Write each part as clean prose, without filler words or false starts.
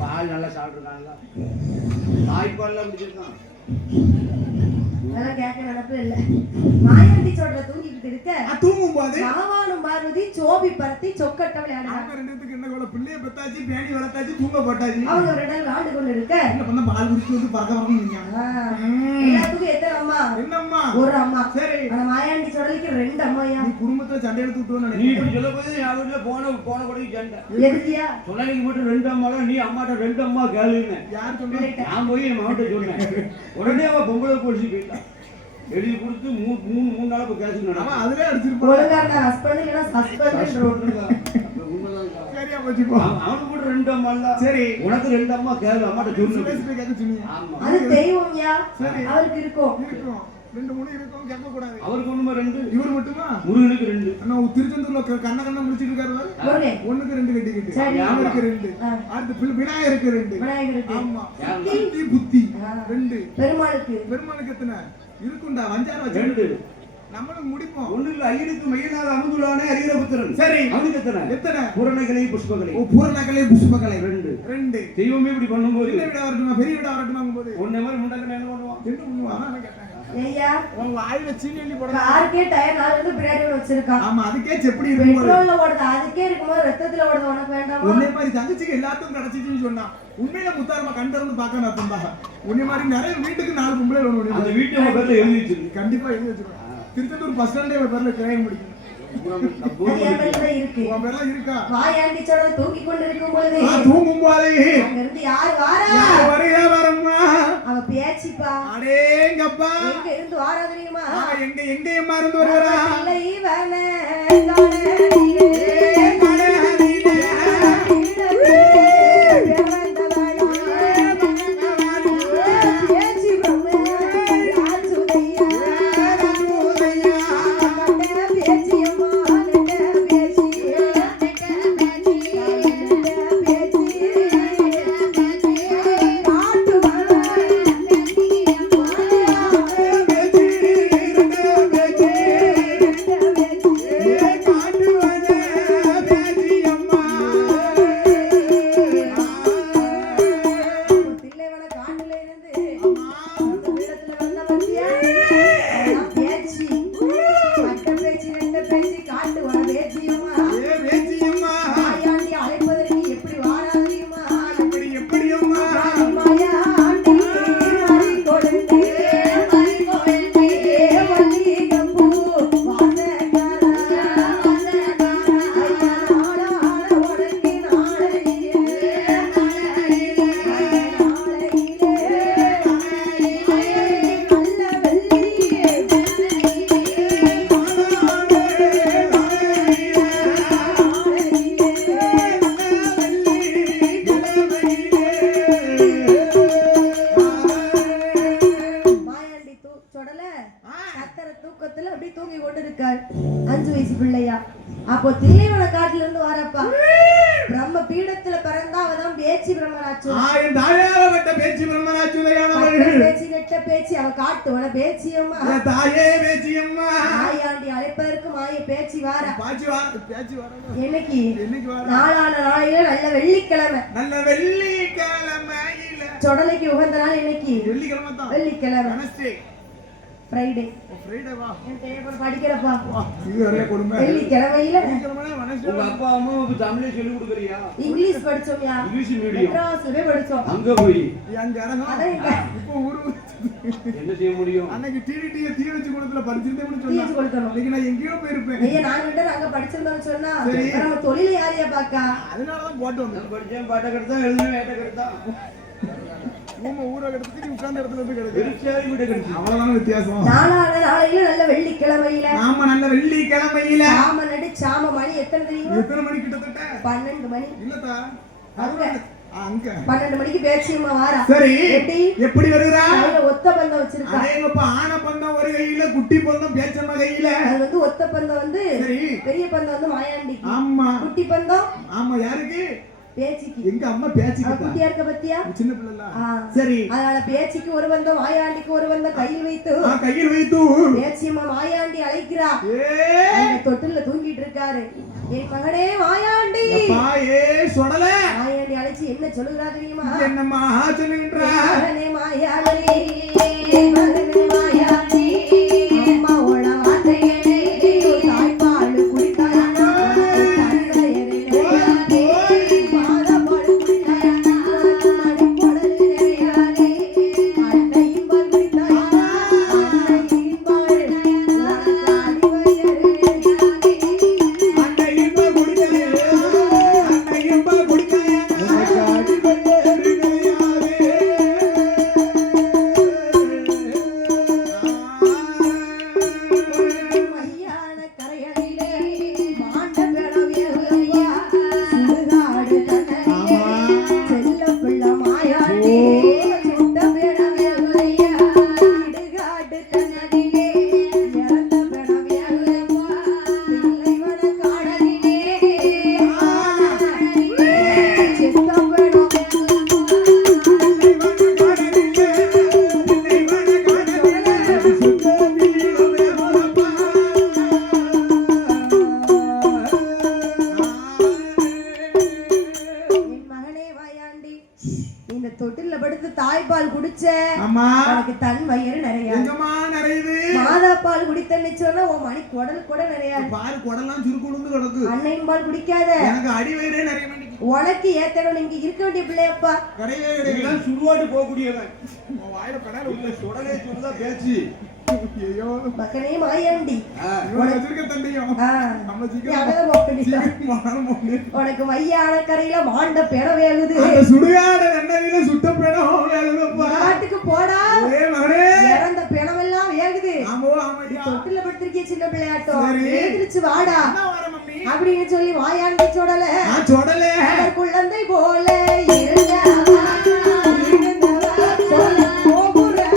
பால் நல்லா சாப்பிட்டுருக்காங்களா? தாய்ப்பால்லாம் குடிச்சிருக்கான். அதெல்லாம் கேட்க நினைப்பு இல்ல. மாயாண்டி சோட்ல தூங்கிக்கிட்டு இருக்க தூங்கும் போது பகவானும் பார்வதி சோபி பருத்தி சொக்கட்ட விளையாடுறாங்க. அவங்க ரெண்டுத்துக்கு என்ன கோல பிள்ளைய பெத்தாச்சு பேணி வளர்த்தாச்சு தூங்க போட்டாச்சு. அவங்க ரெண்டு ஆண்டு கொண்டு இருக்க என்ன பண்ண பால் குடிச்சு வந்து பறக்க வரணும். எல்லாத்துக்கும் எத்தனை அம்மா? என்னம்மா? ஒரு அம்மா. சரி. ஆனா மாயாண்டி சோடலுக்கு ரெண்டு அம்மாயா. நீ குடும்பத்துல சண்டை எடுத்து விட்டுவன்னு நீ இப்படி சொல்ல போது என் வீட்டுல போன கூட சண்டை. எதுக்கியா? சொன்னதுக்கு மட்டும் ரெண்டு அம்மாலாம் நீ அம்மாட்ட ரெண்டு அம்மா கேளுன்னு யார் சொன்னீங்க? நான் போய் என் மாவட்ட சொன்னேன். உடனே அவ பொம்பளை போலீஸ் போயிட்டான். எழுதி கொடுத்து மூணு நாள் இப்போ கேஸ் நடக்கும். அதுல அடிச்சிருப்பான். ஒழுங்கான ஹஸ்பண்ட் இல்லனா சஸ்பெண்ட் ரோட்ல. சரியா போச்சு போ. அவனுக்கு கூட ரெண்டு அம்மா இல்ல. சரி. உனக்கு ரெண்டு அம்மா கேளு அம்மாட்ட சொல்லு. பேசிட்டு கேட்க சொன்னீங்க. ஆமா. அது தெய்வம்யா. சரி. அவருக்கு இருக்கும். ரெண்டு மூணு இருக்கும் கேட்க கூடாது. அவருக்கு ஒண்ணுமா ரெண்டு. இவர் மட்டுமா? முருகனுக்கு ரெண்டு. அண்ணா திருச்செந்தூர்ல கண்ண முடிச்சிட்டு இருக்காரு. ஒண்ணுக்கு ரெண்டு கட்டிக்கிட்டு. அவருக்கு ரெண்டு. அடுத்து விநாயகருக்கு ரெண்டு. விநாயகருக்கு. ஆமா. புத்தி ரெண்டு. பெருமாளுக்கு எத்தனை? இருக்குண்டா வஞ்சார வச்சு ரெண்டு. நம்மளும் முடிப்போம். ஒண்ணு இல்ல ஐயனுக்கு மையனாக அமுதுலானே அரியரபுத்திரன். சரி. அவனுக்கு எத்தனை? பூரணகலை புஷ்பகலை. பூரணகலை புஷ்பகலை ரெண்டு. தெய்வமே இப்படி பண்ணும்போது சின்ன விட வரட்டுமா பெரிய விட வரட்டுமா போது ஒண்ணே மாதிரி முண்டக்கன என்ன பண்ணுவான்? என்ன பண்ணுவான்? நான் கேட்டேன். ஐயா உன் வாயில சீனி அள்ளி போட. கார்க்கே டயர் நால இருந்து பின்னாடி வச்சிருக்கான். ஆமா அதுக்கே செப்படி இருக்கும். பெட்ரோல்ல ஓடுது. அதுக்கே இருக்கும்போது ரத்தத்துல ஓடுது. உனக்கு வேண்டாமா? உன்னை மாதிரி தங்கச்சிக்கு எல்லாத்துக்கும் கிடைச்சிச்சுன்னு சொன்னா உண்மையில முத்தாரமா கண்டறந்து பார்க்க நான் தந்தா. உன்னை மாதிரி நிறைய வீட்டுக்கு 4 பொம்பளை வேணும். அந்த வீட்டு பேர்ல எழுதி வச்சிருக்கு. கண்டிப்பா எழுதி வச்சிருக்கேன். திருச்செந்தூர் பஸ் ஸ்டாண்டே பேர்ல கிரையம் முடிக்கணும். இருக்கா? மாயாண்டி சோட தூங்கி கொண்டு இருக்கும் பொழுது தூங்கும் போது அங்க இருந்து யார் வாரா? வரையா வரம்மா. அவ பேச்சிப்பா. அடேங்கப்பா. எங்க இருந்து வாரா தெரியுமா? எங்க எம்மா இருந்து வருவா? இல்லை வன காணலிலே தூங்கி கொண்டு இருக்கார். 5 வயசு பிள்ளையா. அப்போ தில்லைவன காட்டுல இருந்து வரப்பா பிரம்ம பீடத்துல பிறந்தாவதான் பேச்சி பிரம்மராட்சி. பேச்சி பிரம்மராட்சி பேச்சி நெட்ட பேச்சி அவ காட்டுவன பேச்சியம்மா. தாயே பேச்சியம்மா. மாயாண்டி அழைப்பதற்கு மாய பேச்சி வார. என்னைக்கு? வார? நாளான நாளையில நல்ல வெள்ளிக்கிழமை. சொடலைக்கு உகந்த நாள் என்னைக்கு? வெள்ளிக்கிழமை தான். வெள்ளிக்கிழமை. ஃப்ரைடே. வா. என் பேப்பர் படிக்கிறப்பா. இது ஒரே கொடுமை. வெள்ளிக்கிழமையில உங்க அப்பா அம்மா தமிழே சொல்லி கொடுக்கறியா? இங்கிலீஷ் படிச்சோம்யா. English medium. மெட்ராஸ்ல போய் படிச்சோம். அங்க போய் அங்க அரங்க. இப்போ ஊரு என்ன செய்ய முடியும்? அன்னைக்கு டிடிடி தீ வச்சு கொடுத்துல படிச்சிருந்தேன்னு சொன்னா. தீ வச்சு கொடுக்கணும். இன்னைக்கு நான் எங்கேயோ போயிருப்பேன். ஐயா நான் கிட்ட அங்க படிச்சிருந்தோம்னு சொன்னா நம்ம தொழிலை யாரையா பாக்கா? அதனால தான் போட்டு வந்தேன். படிச்சேன் பாட்ட கரெக்ட்டா எழுதுனேன் ஏட்ட கரெக்ட்டா. நம்ம ஊர கடத்துக்கு உட்கார்ந்த இடத்துல இருந்து கிடக்கு. வெறிச்சாரி விட கிடக்கு. அவ்வளவுதான் வித்தியாசம். நாளான நாளையில நல்ல வெள்ளிக்கிழமையில. ஆமா நல்ல வெள்ளிக்கிழமையில. சாம நடி சாம மணி எத்தனை தெரியுமா? எத்தனை மணி கிட்டத்தட்ட? 12 மணி. இல்லதா? அங்க 12 மணிக்கு பேச்சியம்மா வாரா. சரி. எப்படி வருகிறா? கையில ஒத்த பந்தம் வச்சிருக்கா. அதேங்கப்பா ஆன பந்தம் ஒரு கையில குட்டி பந்தம் பேச்சம்மா கையில. அது ஒத்த பந்தம் பெரிய பந்தம் மாயாண்டி. ஆமா. குட்டி பந்தம் ஆமா யாருக்கு? பேச்சிக்கு. எங்க அம்மா பேச்சிக்கு. குட்டியா இருக்க பத்தியா? சின்ன பிள்ளைல. சரி. அதனால பேச்சிக்கு ஒரு பந்தம் மாயாண்டிக்கு ஒரு பந்தம் கையில் வைத்து பேச்சியம்மா மாயாண்டி அழைக்கிறா. தொட்டில தூங்கிட்டு இருக்காரு. என் மகனே மாயாண்டி அப்பா ஏ சொடல மாயாண்டி அழைச்சு என்ன சொல்லுகிறா தெரியுமா? என்னம்மா சொல்லுகின்றா? மகனே மாயாண்டி மகனே மாயாண்டி அம்மாவோட வார்த்தையை தாய்ப்பால் குடித்தாயனா பாதப்பால் குடித்தாயனா மடிக்குடல் நிறையாதே அன்னையின் பால் குடித்தாயனா அன்னையின் பால் மையான கரையடியிலே மாண்ட பெறவியல்லையா சுடுகாடு கண்ணடியே செல்ல பிள்ளை மாயாண்டி சுட்ட பெறவியல்லையா இடுகாடு கண்ணடியே இறந்த பெறவியல்லையா பிள்ளைவன காடலிலே செத்த என் மகனே வாயாண்டி இந்த தொட்டில படுத்து தாய்ப்பால் குடிச்ச அம்மா உனக்கு தன் வயிறு நிறைய எங்கம்மா நிறையுது? மாதா பால் குடித்தன்னு சொன்னா உன் மணி குடல் கூட நிறையாது. பாரு குடலாம் சுருக்குண்டு கிடக்கு. அன்னையின் பால் குடிக்காத எனக்கு அடி வயிறே நிறைய வேண்டிக்கு. உனக்கு ஏத்தணும் இங்க இருக்க வேண்டிய பிள்ளையப்பா. கிடையவே கிடையாது. இதெல்லாம் சுடுவாட்டு போகக்கூடியவன். உன் வாயில பெடால உள்ள சுடலே சுடுதா பேச்சு. ஐயோ மகனே மாயாண்டி இவனை வச்சிருக்க தண்டையும் ஆ, நம்ம நீ சீக்கிரம் அவதான் போட்டு சீக்கிரம் வாரம் போடு. உனக்கு மையான கரையில மாண்ட பெற வேகுது அந்த சுடுகாடு எண்ணெயில சுட்ட பிணம் வேணும்ப்பா. நாட்டுக்கு போடா ஒரே மகனே இறந்த பிணமெல்லாம் வேகுது. ஆமோ ஆமையா தொட்டில படுத்திருக்கிய சின்ன பிள்ளையாட்டம் சரி. எழுந்திருச்சு வாடா என்ன வர மம்மி? அப்படின்னு சொல்லி வாயாண்டி சொடல நான் சொடலே அவர் குழந்தை போல இருந்தவா, இருந்தவா, சொல்ல கோபுரமா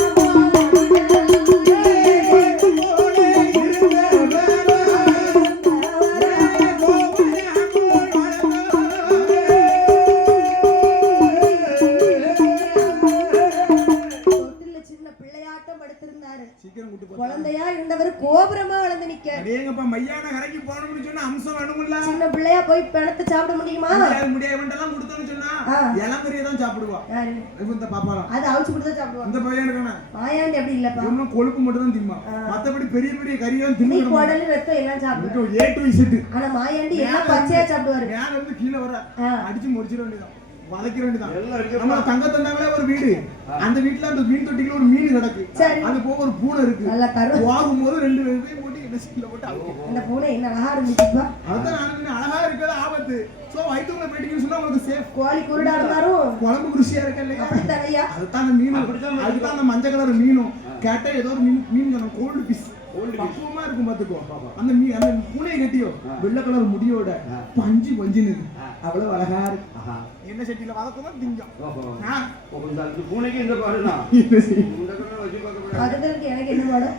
தொட்டில சின்ன பிள்ளையாட்டம் படுத்திருந்தாரு. சீக்கிரம் கூட்டு போ. குழந்தையா இருந்தவர் கோபுரமா வளர்ந்து நிக்க அடேங்கப்பா மையான கரைக்கு போகணும்னு சொன்னா அம்சம் வேணும்ல. சின்ன பிள்ளையா போய் பிணத்தை சாப்பிட முடியுமா? முடியாது இவன்ட்டெல்லாம் கொடுத்தோம்னு சொன்னா ஆ. இளம்பெரிய தான் சாப்பிடுவா. யாரு? இந்த பாப்பாலாம் அது அவிச்சு கொடுத்தா சாப்பிடுவான். இந்த பையன் இருக்கானே மாயாண்டி அப்படி இல்லப்பா. இன்னும் கொழுப்பு மட்டும் தான் திம்மா. மத்தபடி பெரிய பெரிய கறியெல்லாம் நீ தின்னு குடல் ரத்தம் எல்லாம் சாப்பிடுவான். ஏ டு இசட் ஆனா மாயாண்டி எல்லாம் பச்சையா சாப்பிடுவாரு. மேல இருந்து கீழே வர ஆ. அடிச்சு முடிச்சிட வேண்டியதான். வளைக்கிற வேண்டியதான். எல்லாம் இருக்கு. நம்ம தங்க தந்தாங்களே ஒரு வீடு. அந்த வீட்டுல அந்த மீன் தொட்டிக்குள்ள ஒரு மீன் கிடக்கு. சரி. அது போக ஒரு பூனை இருக்கு. நல்லா கரு வாங்கும்போது ரெண்டு வெங்காயம் போட்டு எண்ணெய்ல போட்டு அவுக்கும். அந்த பூனை என்ன அழகா இருந்துச்சுப்பா. அதான் நான் அழகா இருக்கிறது ஆபத்து. சோ வயிற்றுக்குள்ள போயிட்டீங்கன்னு சொன்னா உங்களுக்கு சேஃப். கோழி குருடா இருந்தாலும் குழம்பு ருசியா இருக்கு இல்லையா? அப்படித்தான் ஐயா. அதுதான் அந்த மீன். அப்படித்தான் அதுதான் அந்த மஞ்சள் கலர் மீனும். கேட்டா ஏதோ ஒரு மீன் சொன்னோம் கோல்டு பீஸ். பக்குவமா இருக்கும் பாத்துக்கோ. அந்த அந்த பூனையை கட்டியோ வெள்ளை கலர் முடியோட பஞ்சு பஞ்சுன்னு அவ்வளவு அழகா இருக்கு. என்ன சட்டியில வதக்கணும் திங்கம். இந்த பூனைக்கு இந்த பாருனா என்ன செய்யும்? இந்த கண்ணை வச்சு பார்க்க கூடாது. அதுக்கு எனக்கு என்ன வேணும்?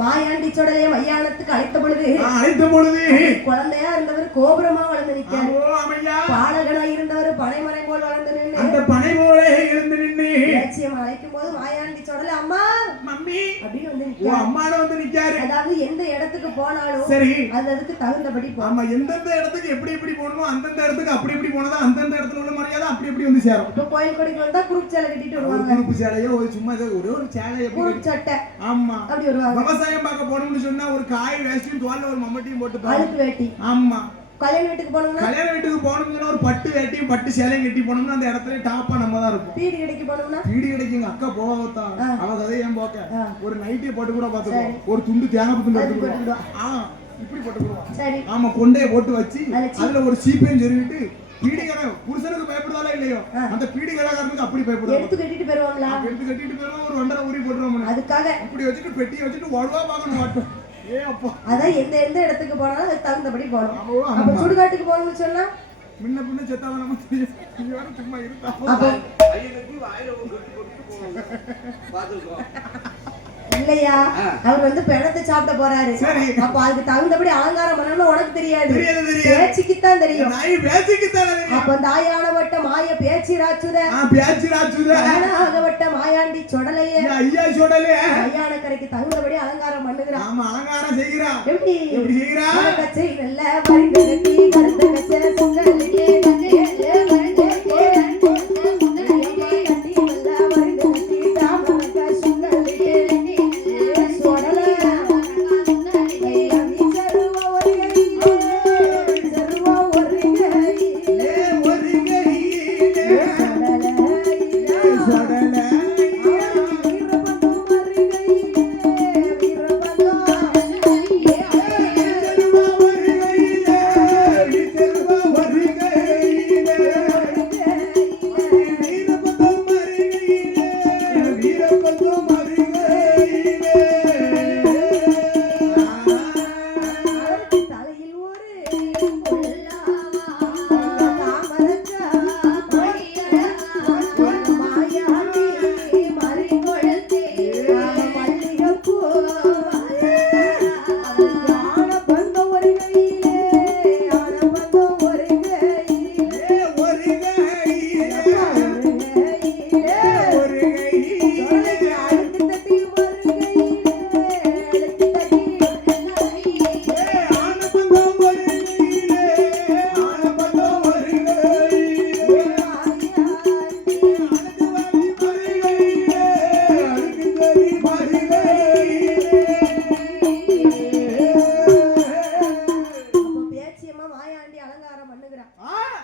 மாயாண்டி சொடலைய மையானத்துக்கு அழைத்த பொழுது அழைத்த பொழுது குழந்தையா இருந்தவர் கோபுரமா வளர்ந்து நிற்காரு. ஓ அமையா பாலகனா இருந்தவர் பனைமரை போல் வளர்ந்து நின்று அந்த பனை போல எழுந்து நின்று இலட்சியம் அழைக்கும் போது மாயாண்டி சொடல அம்மா மம்மி அப்படின்னு வந்து ஓ நிற்காரு. அம்மாட வந்து நிக்காரு. அதாவது எந்த இடத்துக்கு போனாலும் சரி அது அதுக்கு தகுந்தபடி போகும். ஆமா எந்தெந்த இடத்துக்கு எப்படி எப்படி போகணுமோ அந்தந்த இடத்துக்கு அப்படி எப்படி போனதா அந்தந்த இடத்துல உள்ள மரியாதை அப்படி எப்படி வந்து சேரும். இப்ப கோயில் கொடிக்கு வந்தா குரூப் சேலை கட்டிட்டு ஒரு வருவாங்க. குரூப் சேலையோ ஒரு சும்மா ஏதோ ஒரே ஒரு சேலையை குரூப் சட்டை ஆமா அப்படி வருவாங்க. விவசாயம் பார்க்க போகணும்னு சொன்னா ஒரு காய் வேஷ்டியும் தோல்ல ஒரு மம்மட்டியும் போட்டு பாரு. அழுக்கு வேட்டி. ஆமா கல்யாண வீட்டுக்கு போனோம்னா கல்யாண வீட்டுக்கு போகணும்னு சொன்னா ஒரு பட்டு வேட்டியும் பட்டு சேலையும் கட்டி போனோம்னா அந்த இடத்துல டாப்பா நம்ம தான் இருப்போம். பீடி கடைக்கு போனோம்னா வீடு கிடைக்கு எங்க அக்கா போகத்தான் அவ கதை ஏன் போக்க ஆ. ஒரு நைட்டியை போட்டு கூட பாத்துக்கோ. ஒரு துண்டு தேங்காய் துண்டு அது எடுத்து போட்டுக்கிடுவா. இப்படி போட்டுக்கிடுவோம். சரி ஆமா கொண்டையை போட்டு வச்சு அதுல சீ- அதுல ஒரு சீப்பையும் சொருவிட்டு பீடிகரை புருஷனுக்கு பயப்படுதாலோ இல்லையோ அந்த பீடிகரைக்காரனுக்கு அப்படி பயப்படுவோம். எடுத்து கட்டிட்டு போயிருவாங்களா? எடுத்து கட்டிட்டு போயிடும் ஒரு ஒன்றரை ஊறி போட்டுருவோம். அதுக்காக இப்படி வச்சுட்டு பெட்டியை வச்சுட்டு உடவா பார்க்கணும் மாட்டோம். ஏ அப்பா அதான் எந்த எந்த இடத்துக்கு போனாலும் அதுக்கு தகுந்தபடி போகணும். ஆமா, ஆமா. அப்ப சுடுகாட்டுக்கு போகணும்னு சொன்னா முன்ன பின்ன செத்தாதான் நம்ம தெரியும். நீ வேற சும்மா இருந்தா அப்போ ஐயை கட்டி வாயில ஒரு கட்டி போட்டு போவாங்க. பார்த்துருக்கோம். இல்லையா அவர் வந்து பிணத்தை சாப்பிட போறாரு சரி. அப்ப அதுக்கு தகுந்தபடி அலங்காரம் பண்ணணும்னு உனக்கு தெரியாது தெரியாது. பேச்சுக்குத்தான் தெரியும் நாய் பேசிக்கிட்டானே தெரியும். அப்ப தாயானவட்ட மாய பேச்சு ராச்சுத பேச்சு ராச்சுதா. ஆகவட்ட மாயாண்டி சொடலைய ஐயா சொடலே. ஐயான கரைக்கு தகுந்தபடி அலங்காரம் பண்ணுகிறான். ஆமா அலங்காரம் செய்கிறா. எப்படி எப்படி செய்கிறா? கச்சை நல்ல மருந்து கட்டி கருத்த கச்சை சுங்கலிலே கச்சையிலே மருந்து கட்டி கட்டி நல்ல மருந்து கட்டி தாமரக்க சுங்கலிலே சொடல ஐயாண்டி சருவா ஒரு கையிலே சருவா ஒரு கையிலே ஒரு கையிலே சொடலே.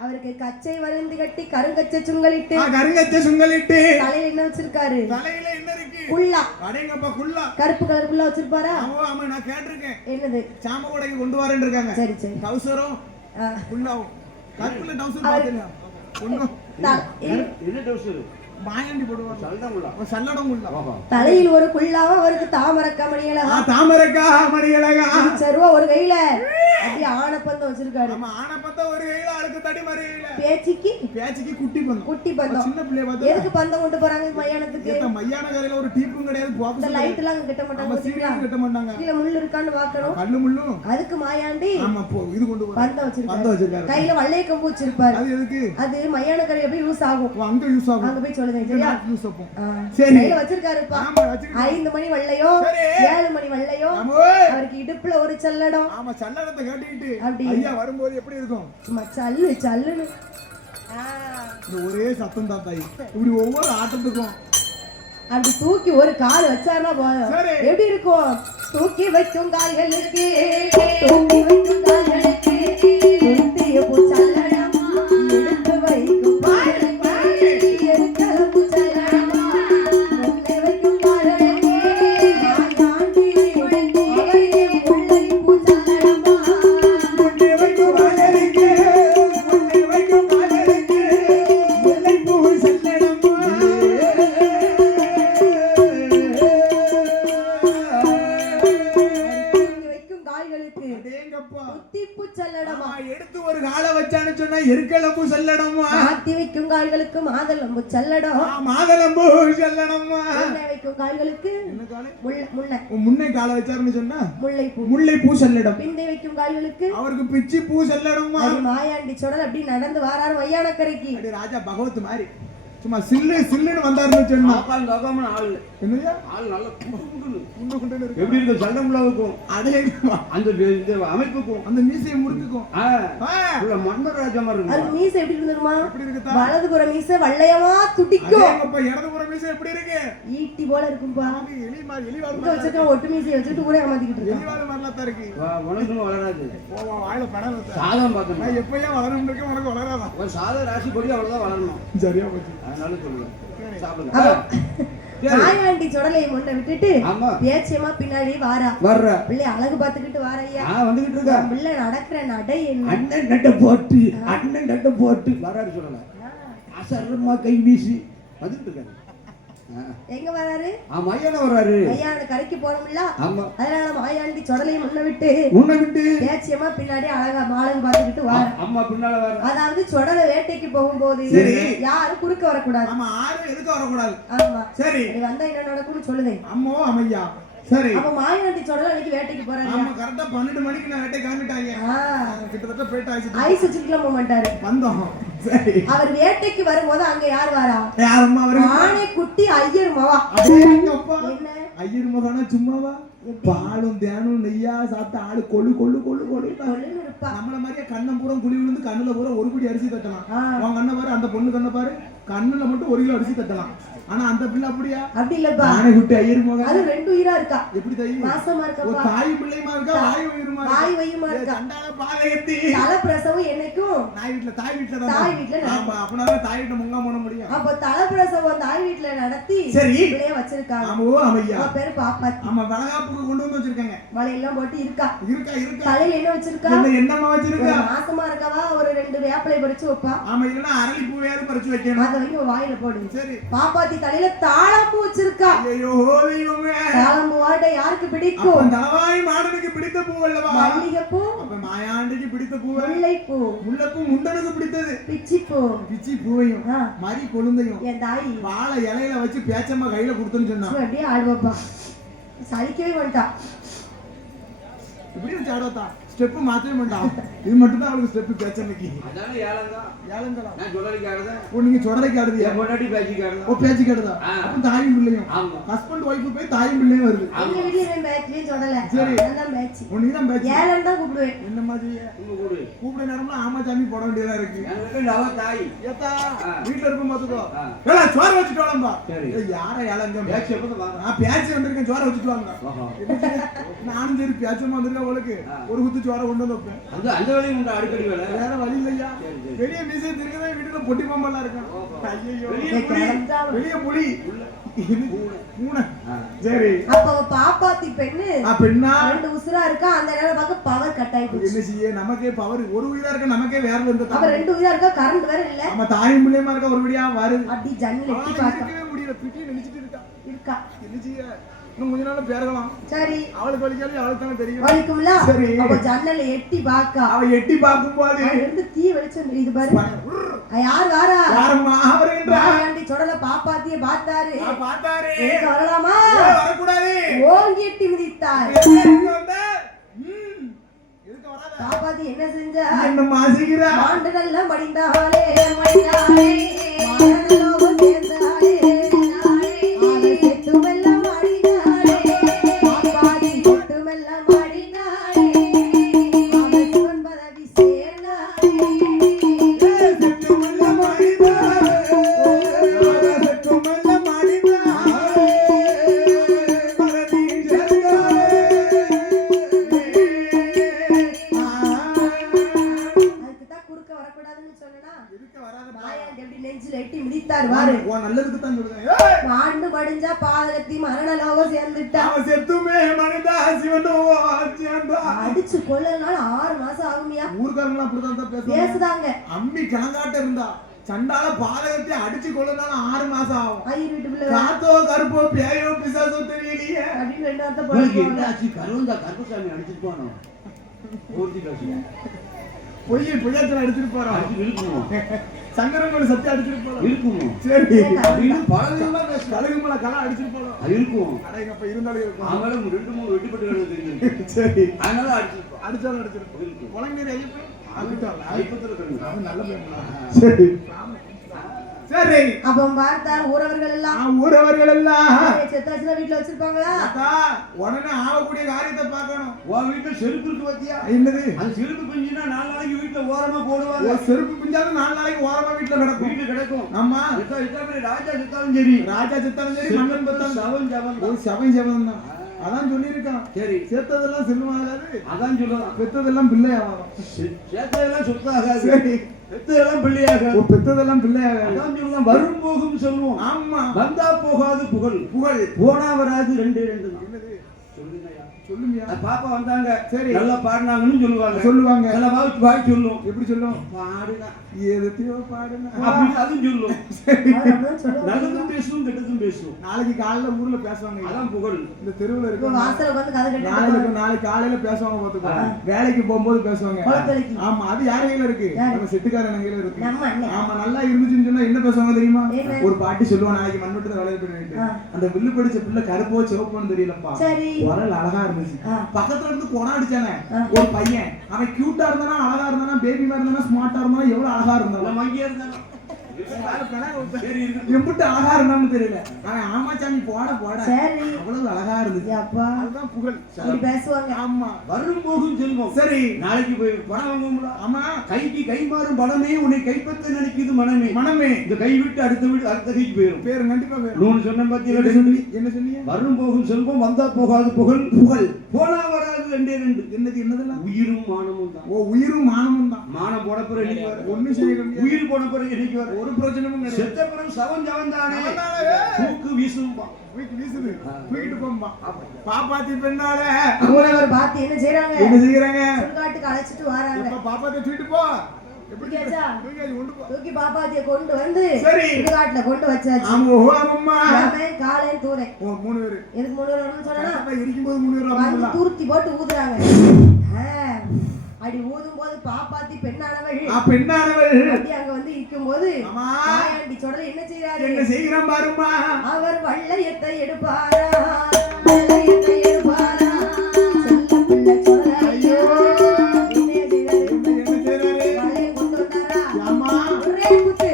அவருக்கு கச்சை வருந்து கட்டி கருங்கச்சை சுங்கலிட்டு கருங்கச்சை சுங்கலிட்டு தலையில என்ன வச்சிருக்காரு? தலையில என்ன இருக்கு? குல்லா. அடேங்கப்பா குல்லா. கருப்பு கலர் குல்லா வச்சிருப்பாரா? ஆமா நான் கேட்டிருக்கேன். என்னது? சாம கூடைக்கு கொண்டு வரேன்னு இருக்காங்க. சரி சரி. டவுசரும் குல்லாவும். கருப்புல டவுசர் பார்த்தேன். ஒண்ணும் என்ன டவுசர்? மாயண்டி போடுவாங்க. சல்லடமுள்ள. சல்லடமுள்ள. தலையில் ஒரு குல்லாவா அவருக்கு தாமரக்கா மணியழகா. தாமரக்கா மணியழகா. சருவா ஒரு கையில அப்படியே ஆனப்பந்தம் வச்சிருக்காரு. ஆமா ஆனப்பந்தம் ஒரு கையில அழுக்கு தடி மறியல. பேச்சிக்கு குட்டி பந்தம். குட்டி பந்தம். சின்ன பிள்ளைய பார்த்தா எதுக்கு பந்தம் கொண்டு போறாங்க மயானத்துக்கு? ஏத்த மயான கரையில ஒரு டீப்பும் கிடையாது. இந்த லைட் எல்லாம் கட்ட மாட்டாங்க. சீரியஸ் கட்ட மாட்டாங்க. கீழ முள்ளு இருக்கான்னு பார்க்கணும். கல்லு முள்ளும். அதுக்கு மாயாண்டி ஆமா போ இது கொண்டு வர. பந்தம் வச்சிருக்காரு. கையில வள்ளைய கம்பு வச்சிருப்பாரு. அது எதுக்கு? அது மயான கரையில போய் யூஸ் ஆகும். அங்க யூஸ் ஆகும். அங்க போய் சொல்லுங்க சரியா? யூஸ் ஆகும். சரி. கையில வச்சிருக்காருப்பா. ஆமா வச்சிருக்காரு. 5 மணி வள்ளையோ 7 மணி வள்ளையோ அவருக்கு இடுப்புல ஒரு சல்லடம். ஆமா சல்லடத்தை கட்டிக்கிட்டு அப்படி ஐயா வரும்போது எப்படி இருக்கும்? சும்மா சல்லு சல்லுன்னு ஒரே சத்தம் தான் தாய். இப்படி ஒவ்வொரு ஆட்டத்துக்கும் அப்படி தூக்கி ஒரு கால் வச்சாருன்னா போதும். எப்படி இருக்கும்? தூக்கி வைக்கும் கால்களுக்கு தூக்கி வைக்கும் கால்களுக்கு தூக்கிய பூச்சல்லடம் எடுத்து வைக்கும் கால்களுக்கு எருக்கல பூச்சல்லடமா முள்ளை வைக்கும் கால்களுக்கு மாயாண்டி அவரே முள்ளை பூச்சல்லடமா முள்ளை வைக்கும் கால்களுக்கு முள்ளை வைக்கும் கால்களுக்கு முள்ளை பூச்சல்லடமா எடுத்து ஒரு காலை வச்சான்னு சொன்னா எருக்கலம்பு செல்லடமா. ஆத்தி வைக்கும் கால்களுக்கு மாதளம்பு செல்லடம். மாதளம்பு செல்லடமா. முன்னை வைக்கும் கால்களுக்கு என்ன காலை? முன்னை. முன்னை காலை வச்சாருன்னு சொன்னா முல்லைப்பூ. முல்லைப்பூ செல்லடம். பிந்தை வைக்கும் கால்களுக்கு அவருக்கு பிச்சி பூ செல்லடமா. மாயாண்டி சொடல் அப்படி நடந்து வாராரு வையானக்கரைக்கு. அடி ராஜா பகவத் மாதிரி சும்மா சில்லுன்னு வந்தாருன்னு சொன்னா ஆள் என்னையா ஆள் நல்ல குண்டு இருக்கு. எப்படி இருக்கும்? சல்லடமுள்ளவுக்கும் அடேங்கப்பா அந்த அமைப்புக்கும் அந்த மீசையை முறுக்குக்கும் மன்மராஜா மாதிரி இருக்கும். அது மீசை எப்படி இருந்துருமா? எப்படி இருக்குதா? வலதுபுற மீசை வள்ளையமா துடிக்கும். அடேங்கப்பா இடதுபுற மீசை எப்படி இருக்கு? ஈட்டி போல இருக்கும்பா. எலிவால் இங்க வச்சிருக்க ஒட்டு மீசையை வச்சுட்டு கூட ஏமாத்திக்கிட்டு இருக்கான். எலிவால் மாதிரிலாம் தான் இருக்கு. உனக்கும் வளராது. வாயில படம் சாதம் பார்க்கணும். நான் எப்பயும் வளரணும் இருக்கேன், உனக்கு வளராதா? ஒரு சாத ராசி படி அவ்வளவுதான் வளரணும். சரியா போச்சு. அதனால சொல்லுவேன் சாப்பிடுங்க. மாயாண்டி சொடலையை முன்ன விட்டுட்டு பேச்சியமா பின்னாடி வர்ற பிள்ளை அழகு பார்த்துக்கிட்டு வாரையா வந்துகிட்டு இருக்கா. பிள்ளை நடக்கிற நடை அண்ணன் நட்ட போட்டு வராரு சொல்லலாம். அசரமா கை வீசி வந்துட்டு இருக்காரு. எங்க வராரு? மையான வராரு. மையான கரைக்கு போறோம்ல. ஆமா. அதனால மாயாண்டி சொடலையை முன்ன விட்டு பேச்சியமா பின்னாடி அழகு பார்த்துக்கிட்டு வார. அம்மா பின்னால வர. அதாவது சொடலை வேட்டைக்கு போகும்போது யாரும் குறுக்க வரக்கூடாது. ஆமா ஆரும் எதுக்கு வரக்கூடாது. ஆமா சரி வந்தா என்ன நடக்கும்னு சொல்லுதே. அம்மோ அம்மையா சரி. அப்ப மாயாண்டி சொடல அன்னைக்கு வேட்டைக்கு போறாரு. ஆமா கரெக்டா 12 மணிக்கு நான் வேட்டை கிளம்பிட்டாங்க. கிட்டத்தட்ட போயிட்டு ஆயிடுச்சு. ஐஸ் வச்சுக்கலாம் போக மாட்டாரு. வந்தோம். சரி. அவர் வேட்டைக்கு வரும்போது அங்க யார் வரா? யார் அம்மா வரா? ஆனை குட்டி ஐயர் மவா. அப்பா. என்ன? ஐயர் மகனா சும்மாவா? பாலும் தேனும் நெய்யா சாப்பிட்டு ஆளு கொள்ளு கொள்ளு கொள்ளு கொள்ளு இருப்பா. நம்மள மாதிரியே கண்ணம் பூரா குழி விழுந்து கண்ணுல பூரா ஒரு பிடி அரிசி தட்டலாம். உன் கண்ணை பாரு, அந்த பொண்ணு கண்ணை பாரு, கண்ணுல மட்டும் 1 கிலோ அரிசி தட்டலாம். ஆனா அந்த பிள்ளை அப்படியா? அப்படி இல்லப்பா. ஆனை குட்டி ஐயர் மகன். அது 2 உயிரா இருக்கா. எப்படி தெரியும்? மாசமா இருக்கா. தாய் பிள்ளையுமா இருக்கா, வாய் உயிருமா இருக்கா? வாய் வயியுமா இருக்கா. கண்டால பாலையத்தி. தல பிரசவம் என்னைக்கும் தாய் வீட்ல தான். தாய் வீட்ல. ஆமா, அப்பனா தாய் வீட்ல முங்கா போட முடியும். அப்ப தல பிரசவம் தாய் வீட்ல நடத்தி சரி பிள்ளைய வச்சிருக்காங்க. ஆமா ஆமையா. அவ பேரு பாப்பாத்தி. ஆமா வளகாப்புக்கு கொண்டு வந்து வச்சிருக்காங்க. வலை எல்லாம் போட்டு இருக்கா. இருக்கா. தலையில என்ன வச்சிருக்கா? என்னமா வச்சிருக்கா? மாசமா இருக்கவா ஒரு 2 வேப்பிலை பறிச்சு வைப்பா. ஆமா, இல்லனா அரளி பூ வேற பறிச்சு வைக்கணும். அத வந்து வாயில போடு. சரி. பாப்பாத்தி தலையில தாளம்பூ வச்சிருக்கா. ஐயோ தெய்வமே. தாளம்பூ வாட யாருக்கு பிடிக்கும்? அப்ப தலவாய் மாடனுக்கு பிடித்த பூ அல்லவா? மல்லிகைப்பூ. அப்ப மாயாண்டிக்கு பிடித்த பூ முல்லைப்பூ. முல்லைப்பூ முண்டனுக்கு பிடித்தது பிச்சிப்பூ. பிச்சி பூவையும் மரி கொழுந்தையும் என் தாய் வாழை இலையில வச்சு பேச்சம்மா கையில கொடுத்துன்னு சொன்னா. அப்படியே ஆடுவாப்பா. சலிக்கவே மாட்டா. இப்படி வச்சு ஆடுவா. ஸ்டெப் மாத்தவே மாட்டான். இது மட்டும் தான் அவளுக்கு ஸ்டெப் பேச்சம்மைக்கு. அதானே ஏலங்கா. ஏலங்கா. நான் சொல்லலைக்கு ஆடுதா. ஓ நீங்க சொடலைக்கு ஆடுறியா? பொண்டாட்டி பேச்சிக்கு ஆடுதா. ஓ பேச்சிக்கு ஆடுதா. அப்ப தாயும் பிள்ளையும். ஆமா. ஹஸ்பண்ட் வைஃப் போய் தாயும் பிள்ளையும் வருது. எங்க வீட்லயே பேட்ச்லயே சொல்லல. சரி. நான் தான் பேட்ச். நீ தான் பேட்ச். ஏலன் தான் கூப்பிடுவேன். என்ன மாதிரி உங்க கூடு. கூப்பிட நேரம்ல ஆமா சாமி போட வேண்டியதா இருக்கு. எனக்கு லவ தாய். ஏத்தா வீட்ல இருக்கும் பாத்துக்கோ. ஆ. ஏல சோறு வச்சிட்டு வாங்கப்பா. சரி. யார ஏலங்க பேட்ச் எப்ப வா. நான் பேட்ச் வந்திருக்கேன், சோறு வச்சிட்டு வாங்க. ஓஹோ. நானும் சரி பேட்சுமா வந்திருக்கேன் உங்களுக்கு. ஒரு குத்து சோறு கொண்டு வந்து வைப்பேன். அந்த வேலையும் உங்க அடிக்கடி வேலை. வேற வழி இல்லையா? வெளிய மீசை திருக்கதா வீட்டுல பொட்டி பாம்பெல்லாம் இருக்கு. ஐயோ வெளிய புலி பூனை. சரி. அப்ப பாப்பாத்தி பெண்ணு பெண்ணா 2 உசுரா இருக்கா. அந்த நேரம் பார்க்க பவர் கட் ஆயி போச்சு. என்ன செய்ய? நமக்கே பவர் ஒரு உயிரா இருக்க, நமக்கே வேற வந்து அவ 2 உயிரா இருக்கா. கரண்ட் வேற இல்ல. நம்ம தாயும் பிள்ளையமா இருக்க ஒரு விடியா வருது. அப்படி ஜன்னல் எட்டி பார்த்தா இருக்கவே முடியல. பிட்டி நினைச்சிட்டு இருக்கா. என்ன செய்ய? இன்னும் கொஞ்ச நாள்ல பேரலாம். சரி. அவளுக்கு வலிக்காது, அவளுக்கு தானே தெரியும். வலிக்கும்ல. சரி. அப்ப ஜன்னல் எட்டி பாக்கா. அவ எட்டி பாக்கும்போது ரெண்டு தீ வெளிச்சம் இது பாரு. யார் வாரா? யாரம்மா அவரேன்றா? மாயாண்டி சொடல பாப்பாத்திய பார்த்தாரு. பார்த்தாரே. எங்க வரலாமா? வர கூடாது. ஓங்கி எட்டி மிதித்தார். பாப்பாத்தி என்ன செஞ்சா? என்ன மாசிக்கிறா? ஆண்டு நல்ல மடிந்தாலே மடிந்தாலே மானலோகம் சேர்ந்தாலே ஆளை செட்டுமெல்லாம் மடிந்தாலே பாப்பாத்தி செட்டுமெல்லாம் மடிந்தாலே அவள் சிவன் பதவி சேர்ந்தாலே செட்டுமெல்லாம் மடிந்தாலே செட்டுமெல்லாம் மடிந்தாலே பரதி சேர்ந்தாலே. அதுக்குதான் குறுக்க வரக்கூடாதுன்னு சொன்னா எதுக்கு வராத? மாயாண்டி எப்படி நெஞ்சில எட்டி மிதித்தார் பாரு. உன் நல்லதுக்கு தான் சொல்றேன். ஆண்டு படிஞ்சா பாதகத்தி மரணலோகம் சேர்ந்துட்டா. அவன் செத்துமே மனிதா சிவனோ சேர்ந்தா. அடிச்சு கொல்லனால 6 மாசம் ஆகுமியா. ஊர்க்காரங்களா அப்படிதான் பேசுவாங்க. பேசுதாங்க. அம்மி கிளங்காட்ட இருந்தா சண்டால பாதகத்தை அடிச்சு கொள்ளனால 6 மாசம் ஆகும். ஐயர் வீட்டுக்குள்ள காத்தோ கருப்போ பேயோ பிசாசோ தெரியலையே. அப்படின்னு 2 வார்த்தை உங்களுக்கு போடுவாங்க. என்ன ஆச்சு? கருவந்தா கருப்பசாமி அடிச்சிட்டு போனோம். பூர்த்தி பேசுங்க. பொய்யாச்சல அடிச்சிட்டு போறோம். அடிச்சு இருக்குமோ? சங்கரங்கோட சத்தி அடிச்சிட்டு போறோம். இருக்குமோ? சரி. அப்படின்னு பழகெல்லாம் பேச. கழுகுமலை கலை அடிச்சிட்டு போறோம். அது இருக்கும். அடேங்கப்பா இருந்தாலும் இருக்கும். அவங்கள 2-3 வெட்டிப்பட்டு கிடக்கு தெரியும். சரி. அதனால அடிச்சிருப்போம். அடிச்சாலும் அடிச்சிருப்போம். இருக்கும். குழந்தைங்க ஐயப்பன் அதுதான் ஐப்பத்துல கிடக்கு. அவன் நல்ல பையன். சரி. சரி. அப்ப பார்த்தார் ஊரவர்கள் எல்லாம். ஊரவர்கள் எல்லாம் செத்தாச்சுல வீட்டுல வச்சிருப்பாங்களா? அக்கா உடனே ஆகக்கூடிய காரியத்தை பார்க்கணும். உன் வீட்டுல செருப்பு இருக்கு பாத்தியா? என்னது? அந்த செருப்பு பிஞ்சினா 4 நாளைக்கு வீட்டுல ஓரமா போடுவாங்க. ஒரு செருப்பு பிஞ்சாலும் 4 நாளைக்கு ஓரமா வீட்டுல கிடக்கும். வீட்டுல கிடக்கும். ஆமா. ராஜா செத்தாலும் சரி, ராஜா செத்தாலும் சரி, மன்னன் பெத்தாலும் சவன் செவன் தான். அதான் சொல்லியிருக்கான். சரி. சேர்த்ததெல்லாம் செல்வமாகாது, அதான் சொல்லலாம். பெத்ததெல்லாம் பிள்ளையாகும். சேர்த்ததெல்லாம் சொத்தாகாது, சரி. பெத்ததெல்லாம் பிள்ளையாகாது. பெத்ததெல்லாம் பிள்ளையாகாது. அதான் சொல்லலாம். வரும் போகும் சொல்லுவோம். ஆமா. வந்தா போகாது புகழ், புகழ் போனா வராது 2 தான். என்னது? சொல்லுங்கய்யா. சொல்லுங்க. அது பாப்பா வந்தாங்க, சரி. நல்லா பாடினாங்கன்னு சொல்லுவாங்க. சொல்லுவாங்க. சில வாய் சொல்லும், எப்படி சொல்லும்? பாடுனா எதத்தையோ பாடுனா அப்படின்னு அதுவும் சொல்லும். அவர் அப்படிதான் சொல்லுவாங்க. நல்லதும் பேசும், கெட்டதும் பேசும். நாளைக்கு காலையில ஊர்ல பேசுவாங்க. அதான் புகழ். இந்த தெருவுல இப்ப இருக்க வாசல்ல வந்து கதை கட்டிட்டு நாளைக்கு காலையில பேசுவாங்க பாத்துக்கோ. வேலைக்கு போகும்போது பேசுவாங்க. குளத்தொலைக்கு. ஆமா, அது யார் கையில இருக்கு? யாரு? நம்ம செட்டுக்காரன் கையில இருக்கு. நம்ம அண்ணன். ஆமா, நல்லா இருந்துச்சுன்னு சொன்னா என்ன பேசுவாங்க தெரியுமா? என்ன? ஒரு பாட்டி சொல்லுவா, நாளைக்கு மண்வெட்டு வேலையை போயிட்டு அந்த வில்லு படிச்ச பிள்ளை கருப்போ சிவப்போன்னு தெரியலப்பா, சரி. உரல் அழகா இருந்துச்சு. பக்கத்துல இருந்து கொடா அடிச்சானே ஒரு பையன், அவன் கியூட்டா இருந்தானா, அழகா இருந்தானா, பேபி மாதிரி இருந்தானா, ஸ்மார்ட்டா இருந்தானா, எவ்வளவு அழகா இருந்தாலும் நம்ம அங்கேயே இருந்தாங்க. சரி இருக்கு. எம்பிட்டு அழகா இருந்தான்னு தெரியல. அவன் ஆமாச்சாமி போட சரி. அவ்வளவு அழகா இருந்துச்சு. அப்பா அதுதான் புகழ். இப்படி பேசுவாங்க. ஆமா, வரும் போகும் செல்வம். சரி. நாளைக்கு போய் பணம் வாங்குவோம்ல. ஆமா, கைக்கு கை மாறும் பணமே உன்னை கைப்பற்ற நினைக்குது மனமே. மனமே. இந்த கை விட்டு அடுத்த கைக்கு போயிடும். பேரு கண்டிப்பா பேரு. நூறு சொன்ன என்ன பாத்தீங்க. சொன்னீங்க? என்ன சொன்னீங்க? வரும் போகும் செல்வம், வந்தா போகாது புகழ். புகழ். போனா வராது ரெண்டே ரெண்டு. என்னதெல்லாம்? உயிரும் மானமும் தான். ஓ, உயிரும் மானமும் தான். மானம் போன பிறகு என்னைக்கு வர? ஒண்ணும் செய்ய முடியாது. உயிர் போன பிறகு என்னைக்கு வர? ஒரு பிரச்சனையும் கிடையாது. செத்த பிறகு சவம் ஜவந்தானே ஜவந்தானே. தூக்கு வீசும். தூக்கி வீசுது, தூக்கிட்டு போம்பா. பாப்பாத்தி பெண்ணாலே ஊரவர் பார்த்து என்ன செய்றாங்க? என்ன செய்யறாங்க? சுடுகாட்டுக்கு அழைச்சிட்டு வராங்க. இப்ப பாப்பாத்தி தூக்கிட்டு போ. எப்படி தூக்கியாச்சா? தூக்கி கொண்டு போ. தூக்கி பாப்பாத்திய கொண்டு வந்து சரி. சுடுகாட்டுல கொண்டு வச்சாச்சு. ஆமா, ஓ அம்மா. அவன் காலையும் தூரை. ஓ, 3 பேரு. எதுக்கு 3 பேர் சொன்னா அப்ப இருக்கும்போது 3 பேரு வந்து வரலாம். தூர்த்தி போட்டு ஊதுறாங்க. அடி ஊதும் போது பாப்பாத்தி பெண்ணானவள் பெண்ணானவள் அப்படி அங்க வந்து இருக்கும்போது ஆமா. மாயாண்டி சொல்றது என்ன செய்யறாரு? என்ன செய்யறான் பாருமா. அவர் வள்ளையத்தை எடுப்பாரா, வள்ளையத்தை எடுப்பாரா, சொல்ல பிள்ளை சொல்ல. ஐயோ, என்ன செய்யறாரு? என்ன செய்யறாரு? வள்ளைய கொண்டு வந்தாரா? ஆமா. ஒரே குத்து.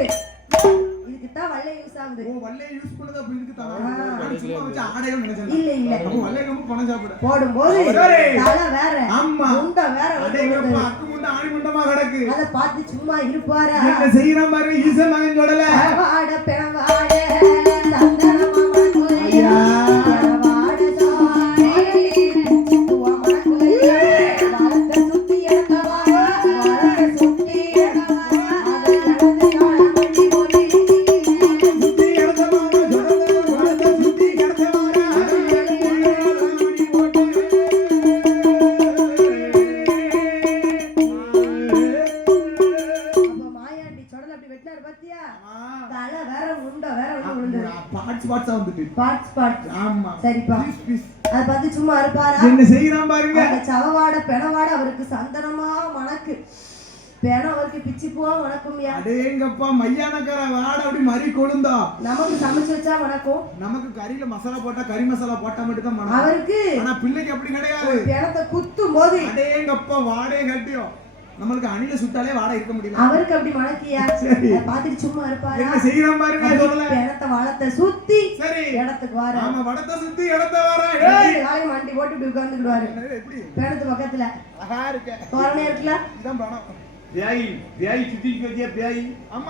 இதுக்குத்தான் வள்ளை யூஸ் ஆகுது. ஓ, வல்லைய யூஸ் பண்ணது அப்ப இதுக்கு தான். ஆ. நான் சும்மா வச்சு ஆடைகள் நினைச்சேன். இல்ல இல்ல அப்ப வல்லைய கம்பு பணம் சாப்பிடு. போடும்போது சரி. தலை வேற, ஆமா. முண்டை வேற வந்து அடேங்கப்பா, விழுந்தது. அக்கு முண்டை ஆணி முண்டமா கிடக்கு. அதை பார்த்து சும்மா இருப்பாரா? என்ன செய்யறான் பாரு, ஈசன் மகன் சொல்லல. வாட பிணவாட சந்தனமா மணக்குலையா, ஐயா. பிணவாட சாவாடே, சுத்துவா மணக்குலையா, வாழத்தை சுத்தி எடுத்தவாடா, வாழத்தை சுத்தி எடுத்தவாடா, அதை நடந்து காலமட்டி போட்டு, சுத்தி கிடந்தவாடா, ஜொடத்தை சுத்தி கிடந்தவாடா, மணி போட்டு. அப்ப மாயாண்டி சொடல அப்படி வெட்டினாரு பாத்தியா? தலை வேற முண்டை வேற வந்து விழுந்தது. பார்ட்ஸா வந்துட்டு. பாட் ஆமா. சரிப்பா. Piece piece. அதை பார்த்து சும்மா இருப்பாரா? என்ன செய்யறான் பாருங்க. அந்த சவவாட பெணவாட அவருக்கு சந்தனமா மணக்கு, பெணம் அவருக்கு பிச்சி பூவா மணக்கும்யா. அடேங்கப்பா, மையானக்கார வாட அப்படி மறி கொழுந்தா. நமக்கு சமைச்சு வச்சா மணக்கும், நமக்கு கறியில மசாலா போட்டா, கறி மசாலா போட்டா மட்டும் தான் மனம். அவருக்கு ஆனா பிள்ளைக்கு அப்படி கிடையாது. ஒரு பெணத்தை குத்தும் போது அடேங்கப்பா, வாடே கட்டியும். நம்மளுக்கு அணில சுட்டாலே வாடை இருக்க முடியல. அவருக்கு அப்படி மணக்கியா? சரி. அதை பார்த்துட்டு சும்மா இருப்பாரா? என்ன செய்யறான் பாருங்க, சொல்லல. பெணத்தை வாழத்தை சுத்தி சரி. இடத்துக்கு வார, ஆமா, வடத்தை சுத்தி இடத்தை வர. காலையும் மண்டி போட்டு இப்படி உட்கார்ந்துக்கிடுவாரு எப்படி பெணத்து பக்கத்துல. அழகா இருக்க. தோரணையா இருக்குல்ல? இதான் பணம். பியாயி சுத்தி வச்சியா பியாயி. ஆமா.